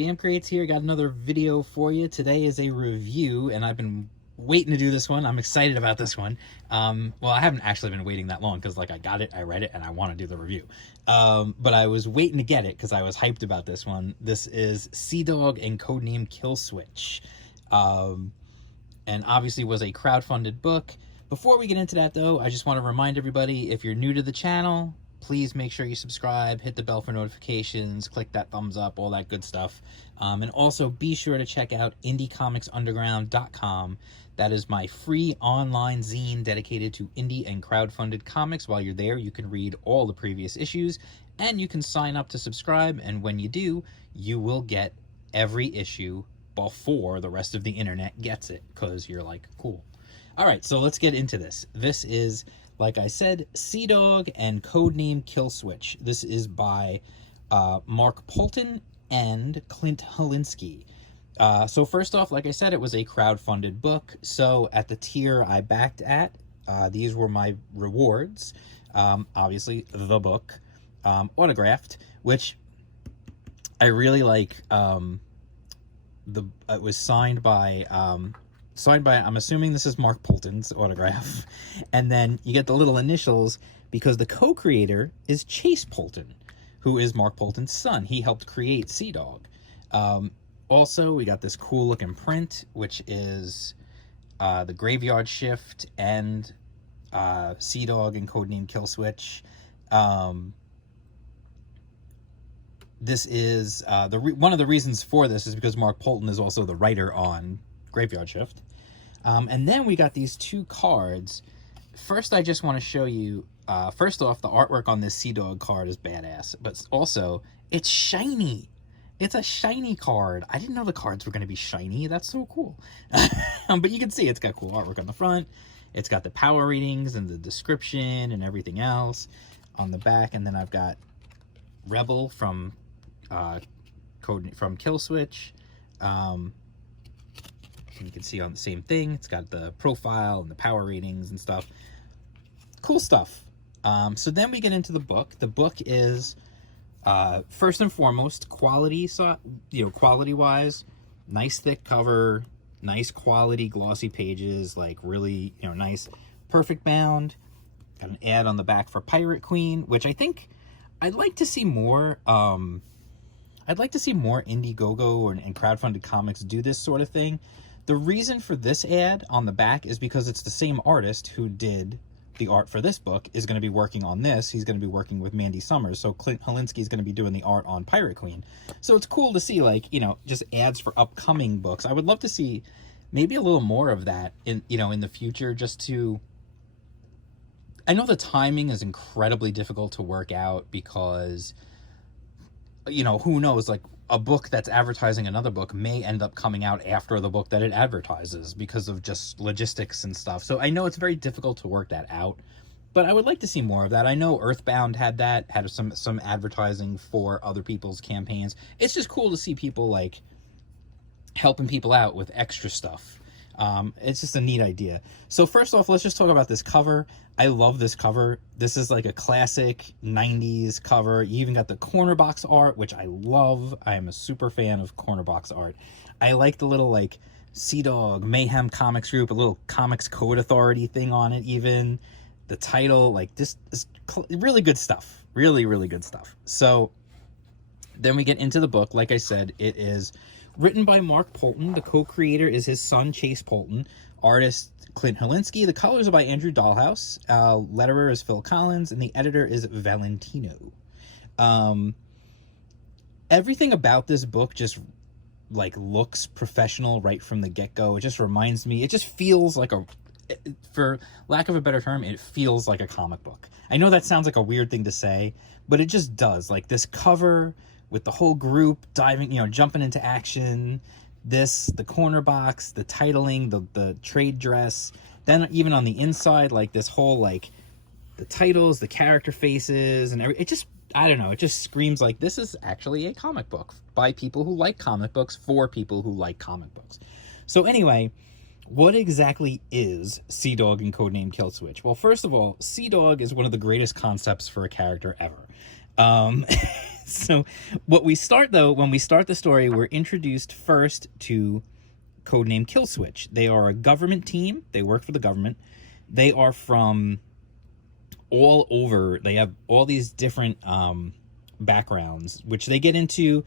Jam Crates here. Got another video for you. Today is a review, and I've been waiting to do this one. I'm excited about this one. Well, I haven't actually been waiting that long because, like, I got it, I read it, and I want to do the review. But I was waiting to get it because I was hyped about this one. This is SeaDog and Codename Killswitch. And obviously was a crowdfunded book. Before we get into that, though, I just want to remind everybody, if you're new to the channel, please make sure you subscribe, hit the bell for notifications, click that thumbs up, all that good stuff. And also be sure to check out IndieComicsUnderground.com. That is my free online zine dedicated to indie and crowdfunded comics. While you're there, you can read all the previous issues, and you can sign up to subscribe. And when you do, you will get every issue before the rest of the internet gets it, because you're like, cool. All right, so let's get into this. This is, like I said, SeaDog and Codename Killswitch. This is by Mark Poulton and Clint Holinsky. So first off, like I said, it was a crowdfunded book. So at the tier I backed at, these were my rewards. Obviously, the book, autographed, which I really like. It was signed by, I'm assuming this is Mark Poulton's autograph. And then you get the little initials because the co-creator is Chase Poulton, who is Mark Poulton's son. He helped create SeaDog. Also, we got this cool looking print, which is the Graveyard Shift and SeaDog and Codename Killswitch. This is one of the reasons for this is because Mark Poulton is also the writer on Graveyard Shift. And then we got these two cards. First, I just want to show you, first off, the artwork on this SeaDog card is badass, but also it's shiny. It's a shiny card. I didn't know the cards were going to be shiny. That's so cool. But you can see it's got cool artwork on the front. It's got the power readings and the description and everything else on the back. And then I've got Rebel from Killswitch. And you can see on the same thing. It's got the profile and the power ratings and stuff. Cool stuff. So then we get into the book. The book is, first and foremost, quality, quality-wise, nice thick cover, nice quality glossy pages, like really, nice, perfect bound. Got an ad on the back for Pirate Queen, which I think I'd like to see more. I'd like to see more Indiegogo and crowdfunded comics do this sort of thing. The reason for this ad on the back is because it's the same artist who did the art for this book is going to be working on this. He's going to be working with Mandy Summers. So Clint Holinsky is going to be doing the art on Pirate Queen. So it's cool to see, like, just ads for upcoming books. I would love to see maybe a little more of that in the future, just to, I know the timing is incredibly difficult to work out because, who knows, like, a book that's advertising another book may end up coming out after the book that it advertises because of just logistics and stuff. So I know it's very difficult to work that out, but I would like to see more of that. I know Earthbound had some advertising for other people's campaigns. It's just cool to see people, like, helping people out with extra stuff. It's just a neat idea. So first off, let's just talk about this cover. I love this cover. This is like a classic 90s cover. You even got the corner box art, which I love. I am a super fan of corner box art. I like the little, like, SeaDog Mayhem Comics Group, a little Comics Code Authority thing on it even. The title, like, this is really good stuff. Really, really good stuff. So then we get into the book. Like I said, it is written by Mark Poulton. The co-creator is his son, Chase Poulton. Artist, Clint Holinsky. The colors are by Andrew Dahlhaus. Letterer is Phil Collins. And the editor is Valentino. Everything about this book just, like, looks professional right from the get-go. It just reminds me, it just feels like for lack of a better term, it feels like a comic book. I know that sounds like a weird thing to say, but it just does. Like, this cover with the whole group diving, jumping into action, the corner box, the titling, the trade dress, then even on the inside, like, this whole, like, the titles, the character faces, and it just, I don't know, it just screams like this is actually a comic book by people who like comic books for people who like comic books. So anyway, what exactly is SeaDog and Codename Killswitch? Well, first of all, SeaDog is one of the greatest concepts for a character ever. Um, so what we start though, when we start the story, we're introduced first to Codename Killswitch. They are a government team. They work for the government. They are from all over. They have all these different backgrounds, which they get into,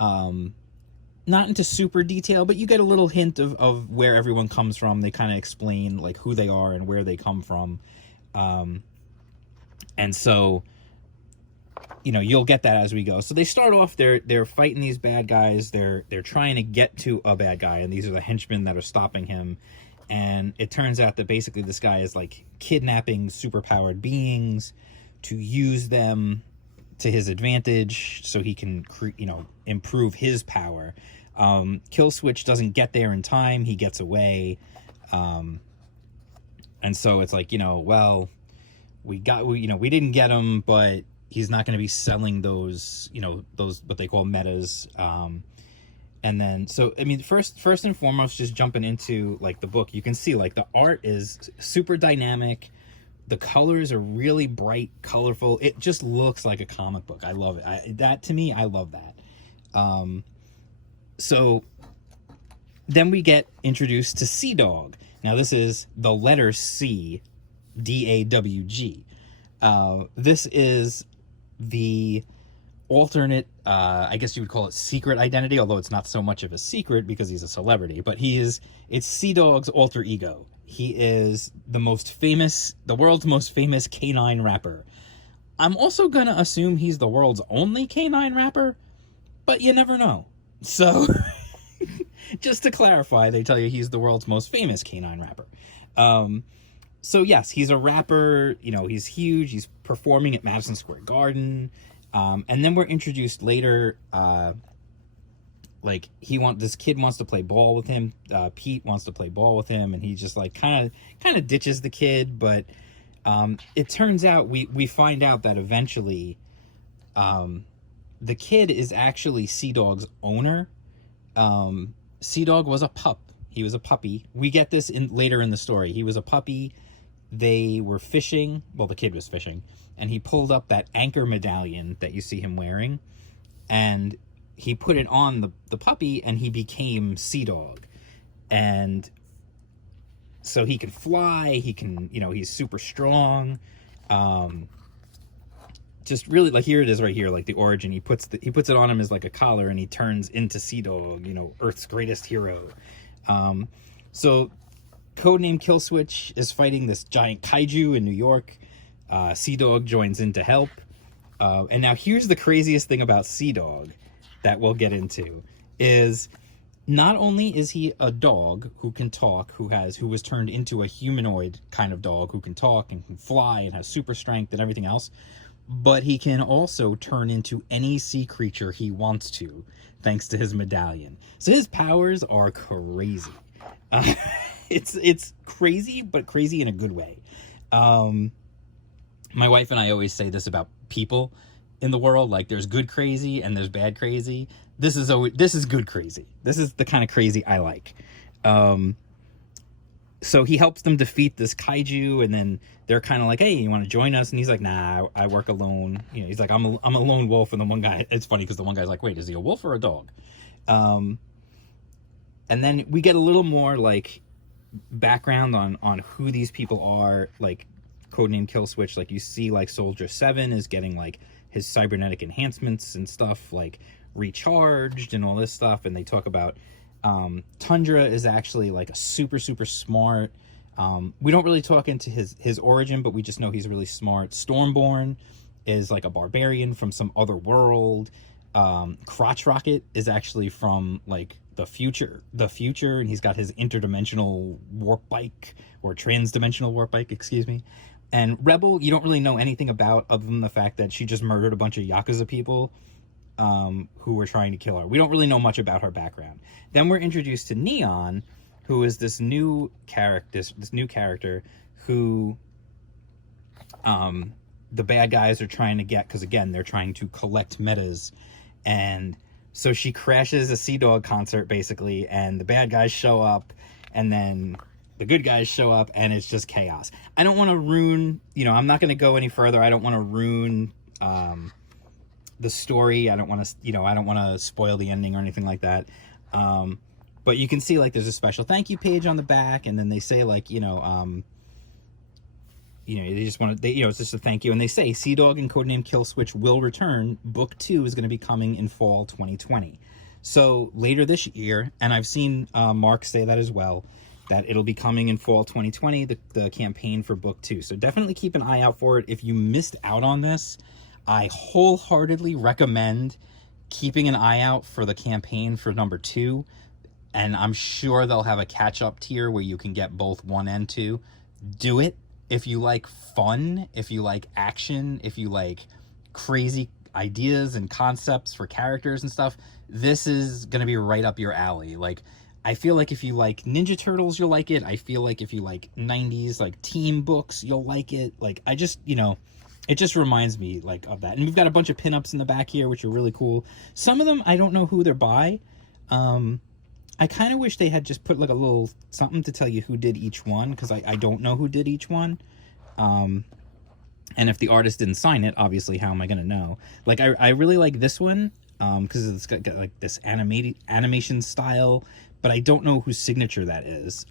not into super detail, but you get a little hint of where everyone comes from. They kind of explain like who they are and where they come from. And so, you know, you'll get that as we go. So they start off, they're fighting these bad guys. They're trying to get to a bad guy, and these are the henchmen that are stopping him. And it turns out that basically this guy is like kidnapping superpowered beings to use them to his advantage so he can, you know, improve his power. Killswitch doesn't get there in time. He gets away. And so it's like, you know, well, we didn't get him, but he's not going to be selling those, you know, those what they call metas. And then, so, I mean, first and foremost, just jumping into, like, the book, you can see, like, the art is super dynamic. The colors are really bright, colorful. It just looks like a comic book. I love it. I love that. So then we get introduced to SeaDog. Now, this is the letter C, D-A-W-G. This is the alternate, I guess you would call it secret identity, although it's not so much of a secret because he's a celebrity, but it's SeaDog's alter ego. He is the world's most famous canine rapper. I'm also gonna assume he's the world's only canine rapper, but you never know. So, just to clarify, they tell you he's the world's most famous canine rapper. So yes, he's a rapper, you know, he's huge, he's performing at Madison Square Garden. And then we're introduced later, like this kid wants to play ball with him. Pete wants to play ball with him, and he just like kind of ditches the kid. But it turns out we find out that eventually, the kid is actually SeaDog's owner. SeaDog was a pup. He was a puppy. We get this later in the story. He was a puppy. They were fishing. Well, the kid was fishing. And he pulled up that anchor medallion that you see him wearing. And he put it on the puppy, and he became SeaDog. And so he can fly. He can, you know, he's super strong. Just really, like, here it is right here, like the origin. He puts it on him as like a collar, and he turns into SeaDog, you know, Earth's greatest hero. So Codename Killswitch is fighting this giant kaiju in New York. SeaDog joins in to help. And now here's the craziest thing about SeaDog that we'll get into is not only is he a dog who can talk, who was turned into a humanoid kind of dog who can talk and can fly and has super strength and everything else, but he can also turn into any sea creature he wants to, thanks to his medallion. So his powers are crazy. It's crazy, but crazy in a good way. My wife and I always say this about people in the world, like there's good crazy and there's bad crazy. This is good crazy. This is the kind of crazy I like. So he helps them defeat this kaiju, and then they're kind of like, hey, you want to join us? And he's like, nah, I work alone. You know, he's like, I'm a lone wolf. And the one guy, it's funny because the one guy's like, wait, is he a wolf or a dog? And then we get a little more like background on who these people are, like Codename Killswitch. Like you see, like Soldier 7 is getting like his cybernetic enhancements and stuff like recharged and all this stuff. And they talk about Tundra is actually like a super smart. We don't really talk into his origin, but we just know he's really smart. Stormborn is like a barbarian from some other world. Crotch Rocket is actually from like the future, and he's got his interdimensional warp bike, or transdimensional warp bike, excuse me. And Rebel, you don't really know anything about other than the fact that she just murdered a bunch of Yakuza people who were trying to kill her. We don't really know much about her background. Then we're introduced to Neon, who is this new character who the bad guys are trying to get, because again, they're trying to collect metas. And so she crashes a SeaDog concert basically, and the bad guys show up, and then the good guys show up, and it's just chaos. I don't want to ruin, I'm not going to go any further. I don't want to ruin the story. I don't want to, I don't want to spoil the ending or anything like that. But you can see like there's a special thank you page on the back, and then they say like, they just want to, it's just a thank you. And they say SeaDog and Codename Killswitch will return. Book 2 is going to be coming in fall 2020. So later this year, and I've seen Mark say that as well, that it'll be coming in fall 2020, the campaign for book 2. So definitely keep an eye out for it. If you missed out on this, I wholeheartedly recommend keeping an eye out for the campaign for number 2. And I'm sure they'll have a catch-up tier where you can get both 1 and 2. Do it. If you like fun, if you like action, if you like crazy ideas and concepts for characters and stuff, this is going to be right up your alley. Like, I feel like if you like Ninja Turtles, you'll like it. I feel like if you like 90s, like team books, you'll like it. Like, I just, it just reminds me like of that. And we've got a bunch of pinups in the back here, which are really cool. Some of them, I don't know who they're by. I kind of wish they had just put like a little something to tell you who did each one, because I don't know who did each one. And if the artist didn't sign it, obviously, how am I going to know? Like, I really like this one, because it's got like this animation style, but I don't know whose signature that is.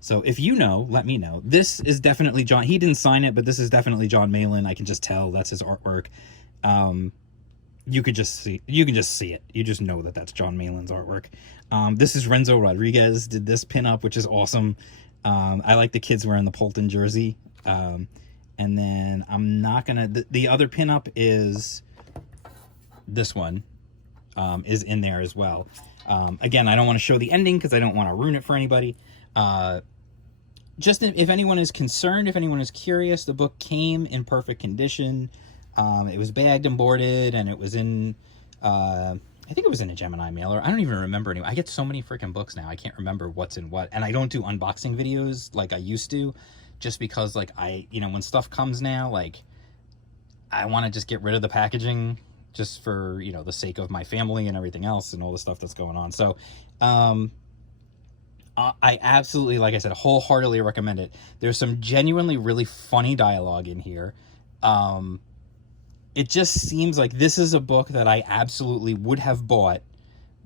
So if you know, let me know. This is definitely John. He didn't sign it, but this is definitely John Malin. I can just tell that's his artwork. You can just see it. You just know that that's John Malin's artwork. This is Renzo Rodriguez did this pinup, which is awesome. I like the kids wearing the Polton jersey. And then I'm not gonna, the other pinup is this one, is in there as well. Again, I don't want to show the ending because I don't want to ruin it for anybody. Just if anyone is concerned, if anyone is curious, the book came in perfect condition. It was bagged and boarded, and it was in, I think it was in a Gemini mailer. I don't even remember anymore. I get so many freaking books now. I can't remember what's in what. And I don't do unboxing videos like I used to, just because like when stuff comes now, like I want to just get rid of the packaging just for, the sake of my family and everything else and all the stuff that's going on. So, I absolutely, like I said, wholeheartedly recommend it. There's some genuinely really funny dialogue in here. It just seems like this is a book that I absolutely would have bought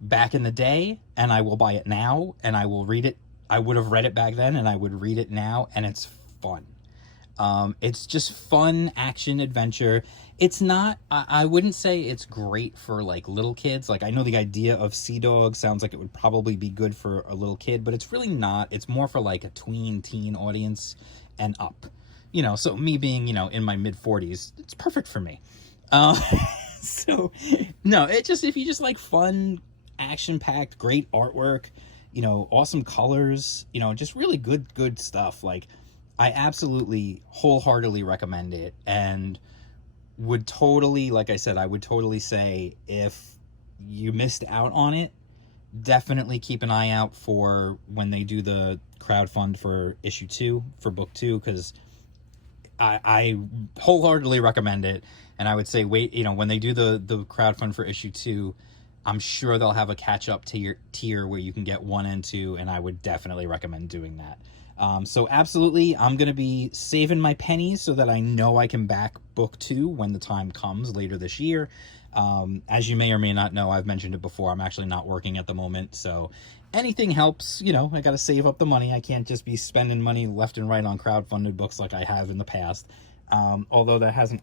back in the day, and I will buy it now, and I will read it. I would have read it back then, and I would read it now, and it's fun. It's just fun action adventure. It's not, I wouldn't say it's great for like little kids. Like, I know the idea of SeaDog sounds like it would probably be good for a little kid, but it's really not. It's more for like a teen audience and up. So me being, in my mid 40s, it's perfect for me. So no, it just, if you just like fun, action-packed, great artwork, awesome colors, just really good stuff. Like, I absolutely wholeheartedly recommend it, and would totally, like I said, I would totally say if you missed out on it, definitely keep an eye out for when they do the crowdfund for issue 2, for book 2, because I wholeheartedly recommend it. And I would say, wait, when they do the crowdfund for issue 2, I'm sure they'll have a catch-up tier where you can get 1 and 2, and I would definitely recommend doing that. So absolutely, I'm going to be saving my pennies so that I know I can back book 2 when the time comes later this year. As you may or may not know, I've mentioned it before, I'm actually not working at the moment, so anything helps. I got to save up the money. I can't just be spending money left and right on crowdfunded books like I have in the past. Although that hasn't,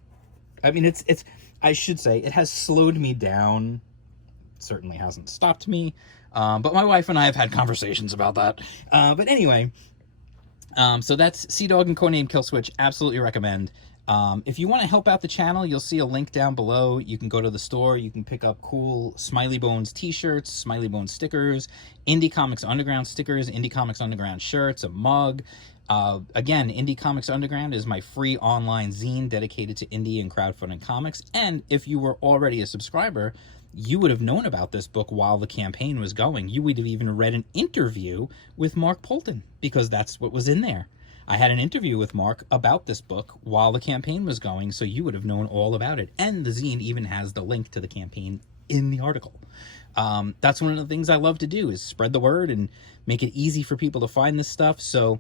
I should say, it has slowed me down. It certainly hasn't stopped me. But my wife and I have had conversations about that. But anyway, so that's SeaDog and Codename Killswitch. Absolutely recommend. If you want to help out the channel, you'll see a link down below. You can go to the store. You can pick up cool Smiley Bones t-shirts, Smiley Bones stickers, Indie Comics Underground stickers, Indie Comics Underground shirts, a mug. Again, Indie Comics Underground is my free online zine dedicated to indie and crowdfunding comics. And if you were already a subscriber, you would have known about this book while the campaign was going. You would have even read an interview with Mark Polton, because that's what was in there. I had an interview with Mark about this book while the campaign was going, so you would have known all about it. And the zine even has the link to the campaign in the article. That's one of the things I love to do, is spread the word and make it easy for people to find this stuff. So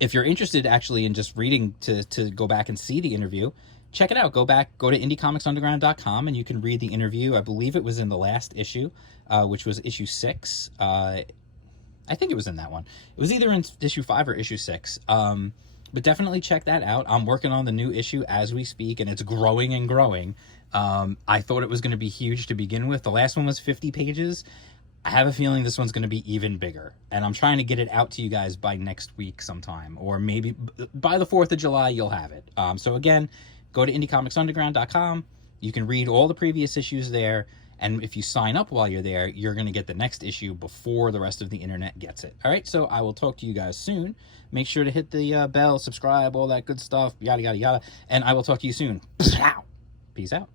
if you're interested actually in just reading to go back and see the interview, check it out. Go to indiecomicsunderground.com and you can read the interview. I believe it was in the last issue, which was issue 6. I think it was in that one. It was either in issue 5 or issue 6. But definitely check that out. I'm working on the new issue as we speak, and it's growing and growing. I thought it was going to be huge to begin with. The last one was 50 pages. I have a feeling this one's going to be even bigger. And I'm trying to get it out to you guys by next week sometime. Or maybe by the 4th of July, you'll have it. So again, go to indiecomicsunderground.com. You can read all the previous issues there. And if you sign up while you're there, you're going to get the next issue before the rest of the internet gets it. All right, so I will talk to you guys soon. Make sure to hit the bell, subscribe, all that good stuff, yada, yada, yada. And I will talk to you soon. Peace out.